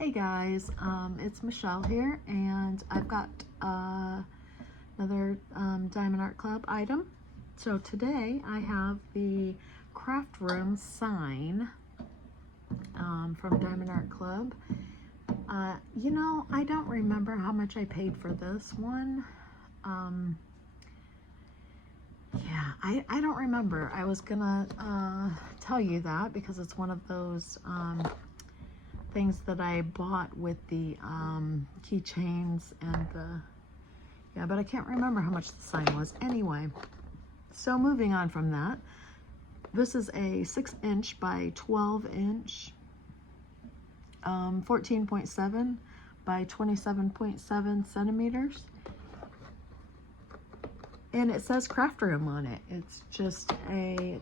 Hey guys, it's Michelle here, and I've got another Diamond Art Club item. So today I have the Craft Room sign from Diamond Art Club. You know, I don't remember how much I paid for this one. Yeah, I don't remember. I was gonna tell you that because it's one of those things that I bought with the keychains and yeah, but I can't remember how much the sign was. Anyway, so moving on from that, this is a 6" by 12" 14.7 by 27.7 centimeters, and it says Craft Room on it. It's just a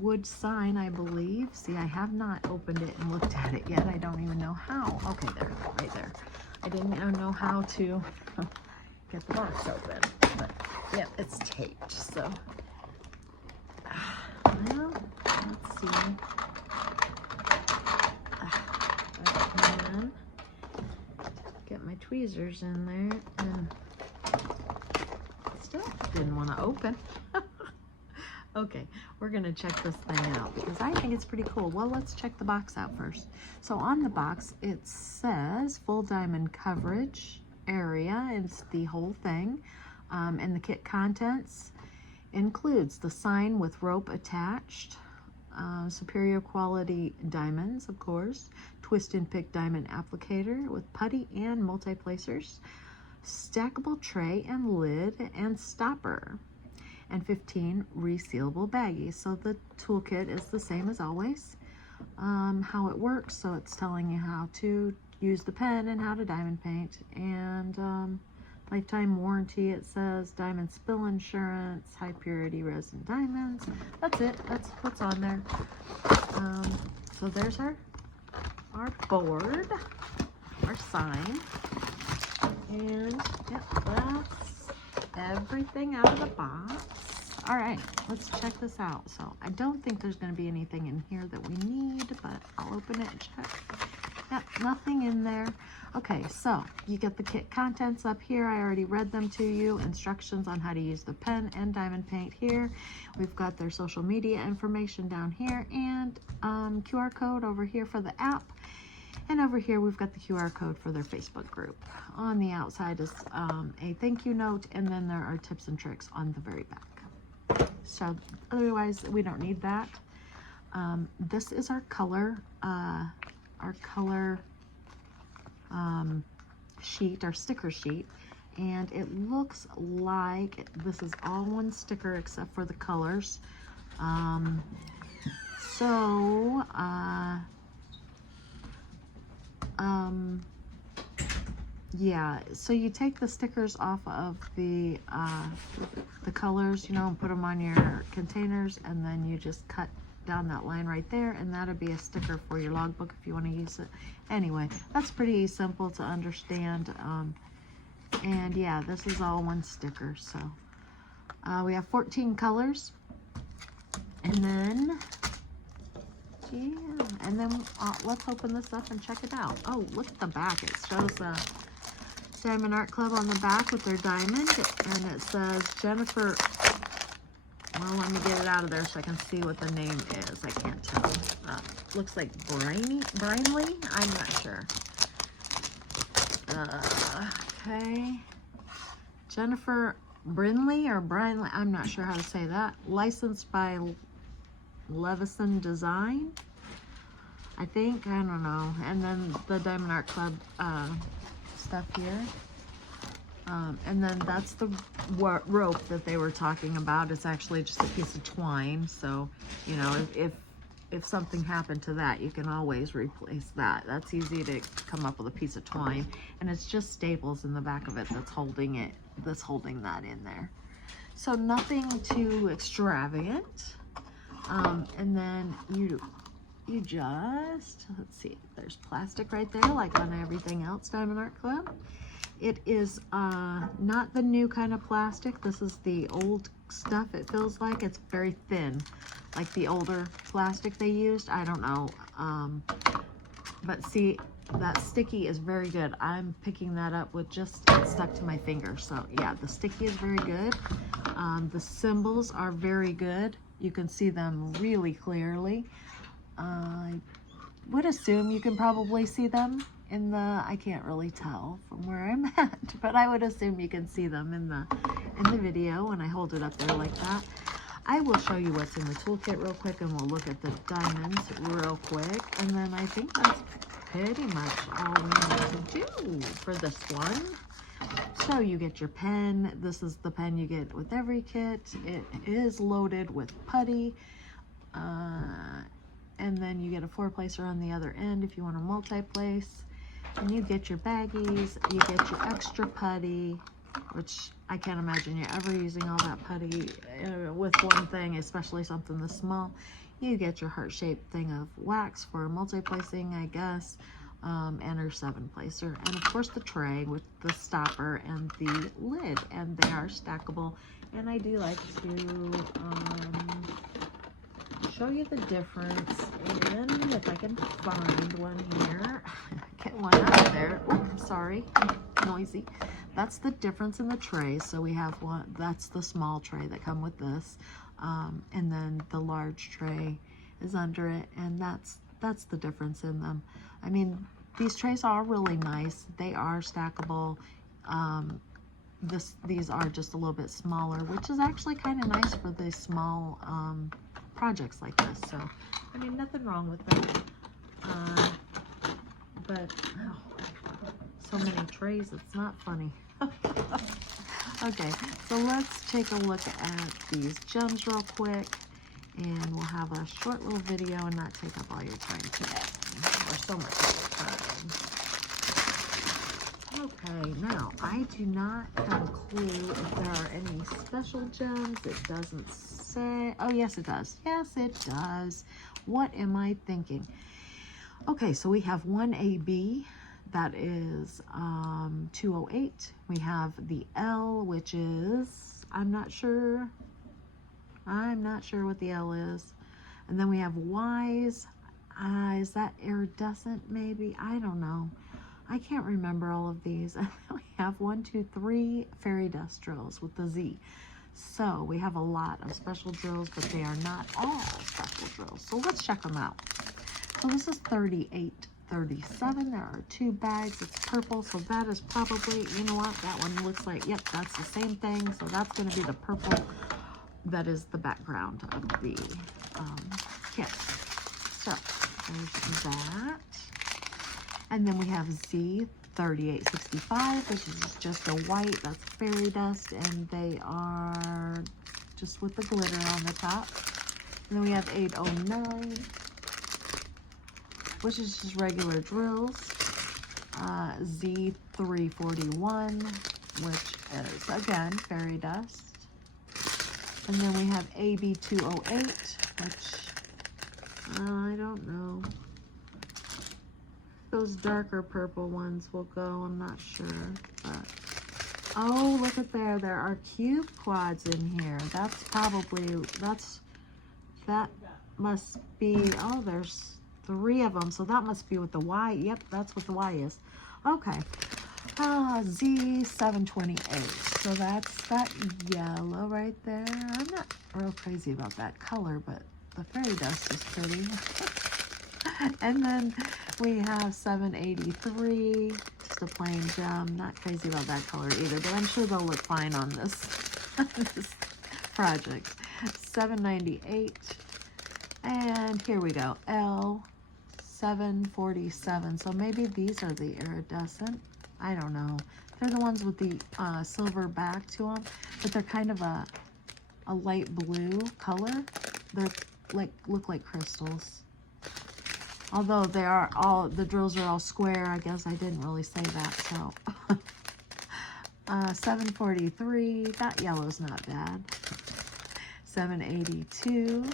wood sign, I believe. See, I have not opened it and looked at it yet. I don't even know how. Okay, there, right there. I didn't even know how to get the box open, but yeah, it's taped. So, well, let's see. And get my tweezers in there, and still didn't want to open. Okay, we're gonna check this thing out because I think it's pretty cool. Well, let's check the box out first. So on the box, it says full diamond coverage area. It's the whole thing. And the kit contents includes the sign with rope attached, superior quality diamonds, of course, twist and pick diamond applicator with putty and multi-placers, stackable tray and lid and stopper, and 15 resealable baggies. So the toolkit is the same as always. How it works, so it's telling you how to use the pen and how to diamond paint, and lifetime warranty. It says diamond spill insurance, high purity resin diamonds. That's it. That's what's on there. So there's our board, our sign, and yep, that's everything out of the box. All right, let's check this out. So I don't think there's going to be anything in here that we need, but I'll open it and check. Yep, nothing in there. Okay, so you get the kit contents up here. I already read them to you. Instructions on how to use the pen and diamond paint here. We've got their social media information down here, and QR code over here for the app. And over here, we've got the QR code for their Facebook group. On the outside is a thank you note, and then there are tips and tricks on the very back. So otherwise, we don't need that. This is our color sheet, our sticker sheet, and it looks like this is all one sticker except for the colors. Yeah, so you take the stickers off of the colors, you know, and put them on your containers, and then you just cut down that line right there, and that'll be a sticker for your logbook if you want to use it. Anyway, that's pretty simple to understand. And yeah, this is all one sticker. So we have 14 colors, and then let's open this up and check it out. Oh, look at the back. It shows Diamond Art Club on the back with their diamond, and it says Jennifer. Well, let me get it out of there so I can see what the name is. I can't tell. Looks like Brinley. I'm not sure. Okay. Jennifer Brinley or Brinley. I'm not sure how to say that. Licensed by Levison Design, I think. I don't know. And then the Diamond Art Club stuff here. And then that's the rope that they were talking about. It's actually just a piece of twine. So, you know, if something happened to that, you can always replace that. That's easy to come up with a piece of twine. And it's just staples in the back of it that's holding that in there. So nothing too extravagant. And then you just, let's see, there's plastic right there, like on everything else Diamond Art Club. It is not the new kind of plastic. This is the old stuff. It feels like it's very thin, like the older plastic they used. I don't know. But see, that sticky is very good. I'm picking that up with just stuck to my finger. So yeah, the sticky is very good. The symbols are very good. You can see them really clearly. I would assume you can probably see them in the, I can't really tell from where I'm at, but I would assume you can see them in the video when I hold it up there like that. I will show you what's in the toolkit real quick, and we'll look at the diamonds real quick, and then I think that's pretty much all we need to do for this one. So you get your pen. This is the pen you get with every kit. It is loaded with putty, and then you get a 4-placer on the other end if you want to multi-place. And you get your baggies, you get your extra putty, which I can't imagine you're ever using all that putty with one thing, especially something this small. You get your heart-shaped thing of wax for multi-placing, I guess, and our 7-placer. And of course the tray with the stopper and the lid, and they are stackable. And I do like to show you the difference, and if I can find one here, get one out of there. Oops, sorry, noisy. That's the difference in the trays. So we have one, that's the small tray that come with this, and then the large tray is under it, and that's the difference in them. I mean, these trays are really nice. They are stackable. These are just a little bit smaller, which is actually kind of nice for the small projects like this. So I mean, nothing wrong with them, but so many trays, it's not funny. Okay, so let's take a look at these gems real quick, and we'll have a short little video and not take up all your time today, or so much of your time. Okay, now I do not have a clue if there are any special gems. It doesn't say. Oh, yes, it does. Yes, it does. What am I thinking? Okay, so we have one AB. That is 208. We have the L, which is, I'm not sure what the L is. And then we have Y's. Is that iridescent maybe? I don't know. I can't remember all of these. And then we have 1, 2, 3 fairy dust drills with the Z. So we have a lot of special drills, but they are not all special drills. So let's check them out. So this is 38.37. There are 2 bags. It's purple, so that is probably, you know what, that one looks like, yep, that's the same thing. So that's going to be the purple. That is the background of the kit. So there's that. And then we have Z 3865, which is just a white. That's fairy dust, and they are just with the glitter on the top. And then we have 809, which is just regular drills. Z341, which is again fairy dust. And then we have AB208, which I don't know. Those darker purple ones will go, I'm not sure. But oh, look at there. There are cube quads in here. That's probably, that must be, oh, there's 3 of them. So that must be with the Y. Yep, that's what the Y is. Okay. Z728. So that's that yellow right there. I'm not real crazy about that color, but the fairy dust is pretty. And then we have 783, just a plain gem. Not crazy about that color either, but I'm sure they'll look fine on this, this project. 798, and here we go, L747. So maybe these are the iridescent. I don't know. They're the ones with the silver back to them, but they're kind of a light blue color. They're like, look like crystals. Although they are all, the drills are all square. I guess I didn't really say that, so. 743, that yellow's not bad. 782.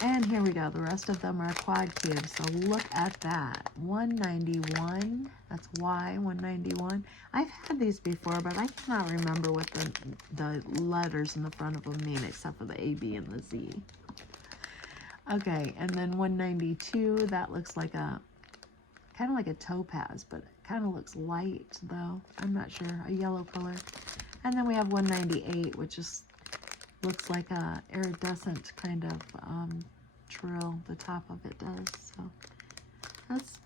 And here we go. The rest of them are quad cubes. So look at that. 191. That's Y, 191. I've had these before, but I cannot remember what the letters in the front of them mean, except for the A, B, and the Z. Okay, and then 192, that looks like a kind of like a topaz, but it kind of looks light though. I'm not sure, a yellow color. And then we have 198, which is looks like a iridescent kind of trill. The top of it does. So that's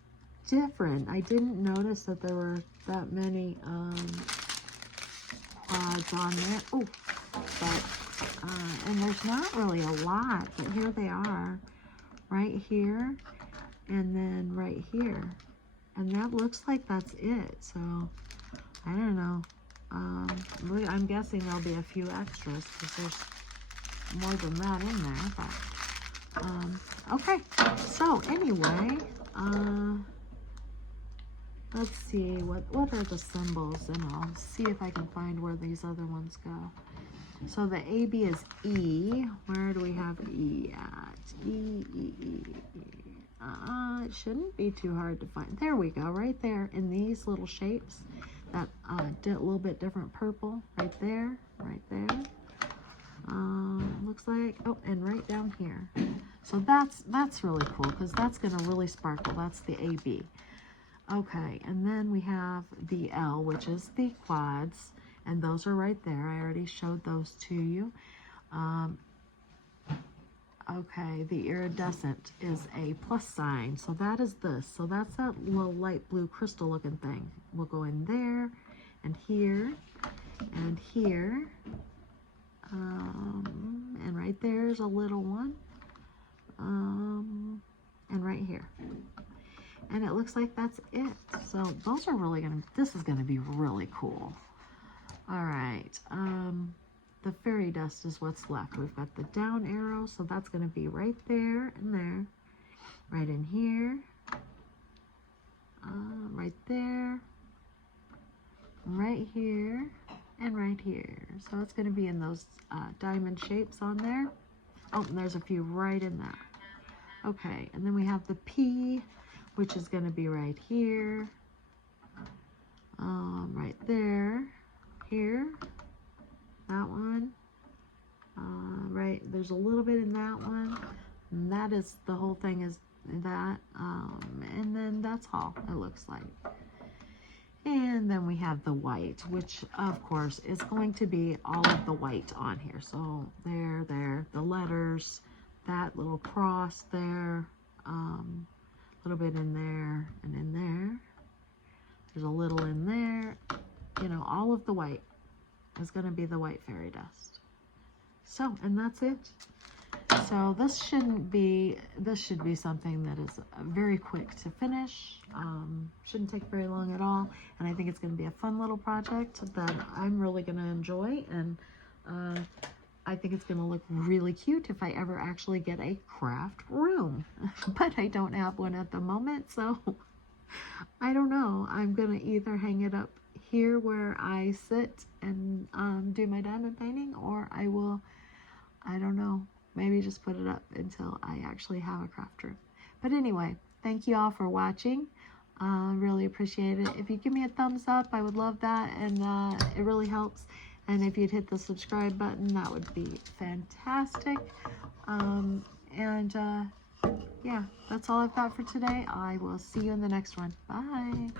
different. I didn't notice that there were that many quads on there. Oh, but and there's not really a lot, but here they are, right here, and then right here, and that looks like that's it. So I don't know. I'm guessing there'll be a few extras because there's more than that in there. But okay. So anyway, let's see what are the symbols, and I'll see if I can find where these other ones go. So the AB is E. Where do we have E at? E. It shouldn't be too hard to find. There we go, right there in these little shapes. That little bit different purple, right there, right there. Looks like, oh, and right down here. So that's really cool because that's going to really sparkle. That's the AB. Okay, and then we have the L, which is the quads, and those are right there. I already showed those to you. Okay, the iridescent is a plus sign, so that is this. So that's that little light blue crystal looking thing. We'll go in there, and here, and here, and right there's a little one, and right here. And it looks like that's it. So those are really this is gonna be really cool. All right, the fairy dust is what's left. We've got the down arrow, so that's gonna be right there and there, right in here, right there, right here, and right here. So it's gonna be in those diamond shapes on there. Oh, and there's a few right in that. Okay, and then we have the P, which is going to be right here, right there, here, that one, right, there's a little bit in that one, and that is, the whole thing is that, and then that's all it looks like. And then we have the white, which of course is going to be all of the white on here. So there, the letters, that little cross there, little bit in there and in there. There's a little in there. You know, all of the white is going to be the white fairy dust. So, and that's it. So this should be something that is very quick to finish. Shouldn't take very long at all. And I think it's going to be a fun little project that I'm really going to enjoy. And I think it's going to look really cute if I ever actually get a craft room. But I don't have one at the moment, so I don't know. I'm going to either hang it up here where I sit and do my diamond painting, or I will, I don't know, maybe just put it up until I actually have a craft room. But anyway, thank you all for watching. Really appreciate it. If you give me a thumbs up, I would love that, and it really helps. And if you'd hit the subscribe button, that would be fantastic. Yeah, that's all I've got for today. I will see you in the next one. Bye.